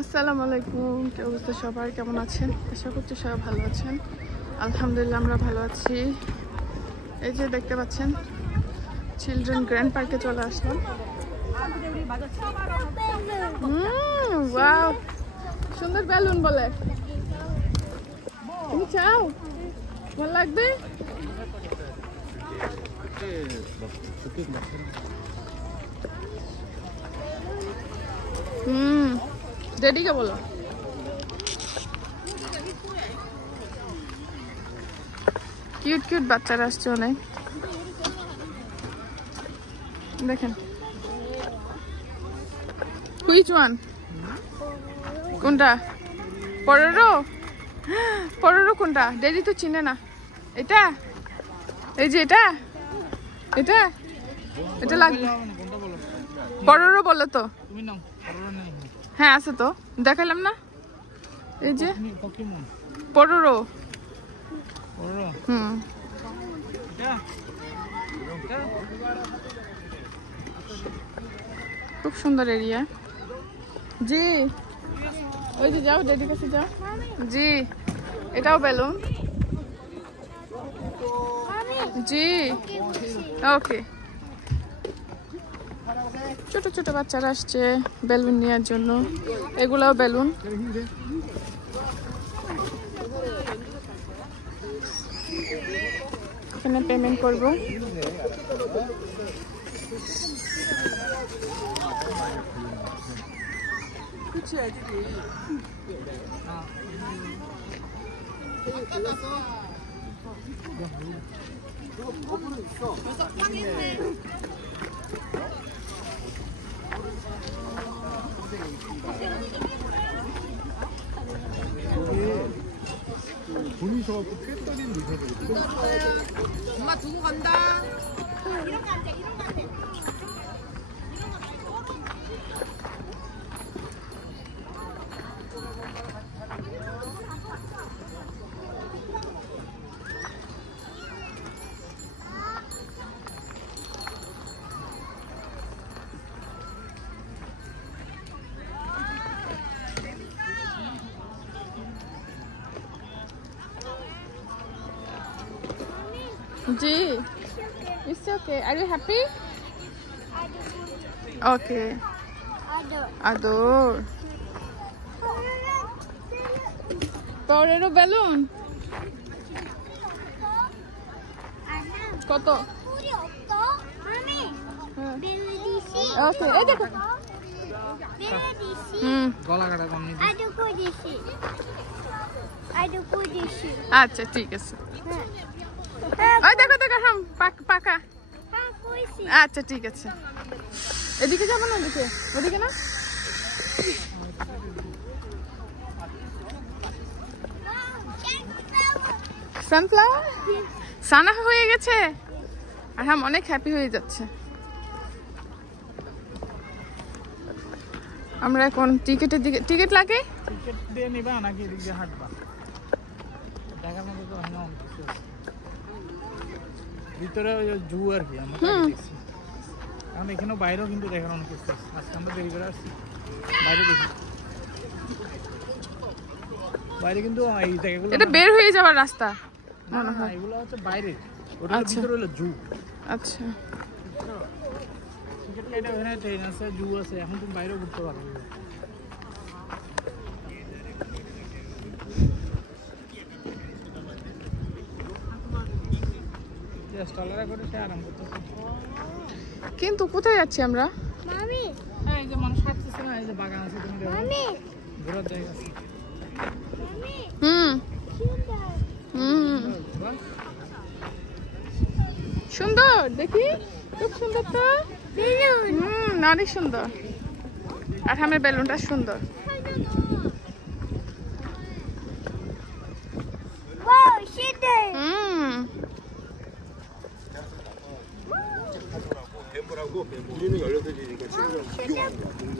আসসালামু আলাইকুম, কি অবস্থা সবার, কেমন আছেন? আশা করছি সবাই ভালো আছেন। আলহামদুলিল্লাহ আমরা ভালো আছি। এই যে দেখতে পাচ্ছেন চিলড্রেন গ্র্যান্ড পার্কে চলে আসলাম। ওয়াও, সুন্দর বেলুন বলে। তুমি চাও? ভালো লাগবে? ডেডিকে বলো। কিউট কিউট বাচ্চারা আসছে অনেক, দেখেন। Which one? কোনটা? পরেরো? পরেরো কোনটা? ডেডি তো চিনে না। এটা, এই যে এটা, এটা এটা লাগবে। পরেরো বলো তো। হ্যাঁ আছে তো, দেখালাম না। এই যে পরেরো। খুব সুন্দর এরিয়া। জি ওই যে যাও, ডেডির কাছে যাও। জি এটাও বেলুন। জি ওকে। ছোট ছোট বাচ্চারা আসছে বেলুন নেওয়ার জন্য। এগুলাও বেলুন। এখানে পেমেন্ট করবো। 분이서 깨떨인 미소들. 엄마 두고 간다. 이런 거 안 돼, 이런 거 안 돼. Ji, it's okay. Are you happy? Okay. Adore. Porero balloon. কত? Okay. এই দেখো। গলা কাটা কম নি। আচ্ছা ঠিক আছে। ওই দেখো দেখো, হ্যাঁ পাকা। আচ্ছা ঠিক আছে। এদিকে যাবো না? ওদিকে? ওদিকে না? সানফ্লাওয়ার সানা হয়ে গেছে আর হ্যাঁ অনেক হ্যাপি হয়ে যাচ্ছে। আমরা এখন টিকেটের দিকে। টিকিট লাগে? টিকেট দিয়ে নিবা নাকি এদিক দিয়ে হাঁটবা? দেখা না তো হয় না। ভিতরে জু আর কি আমরা দেখছি। কারণ এখানেও বাইরেও কিন্তু দেখার অনেক কিছু আছে। আজকে আমরা দেরি করে আসছি, বাইরে দেখি। বাইরে কিন্তু এই জায়গাগুলো এটা বের হয়ে যাওয়ার রাস্তা না না, এগুলো হচ্ছে বাইরে। ওটা ভিতরে হলো জু। আচ্ছা টিকিট কেটে ওখানে ট্রেন আছে, জু আছে। এখন তুমি বাইরেও ঘুরতে পারবে। কিন্তু কোথায় যাচ্ছি আমরা? এই যে মানুষ হাঁটতেছে না, এই যে বাগান আছে, তুমি দেখো ঘোরার জায়গা আছে। সুন্দর দেখি, খুব সুন্দর তো। অনেক সুন্দর। আর আমার বেলুনটা সুন্দর।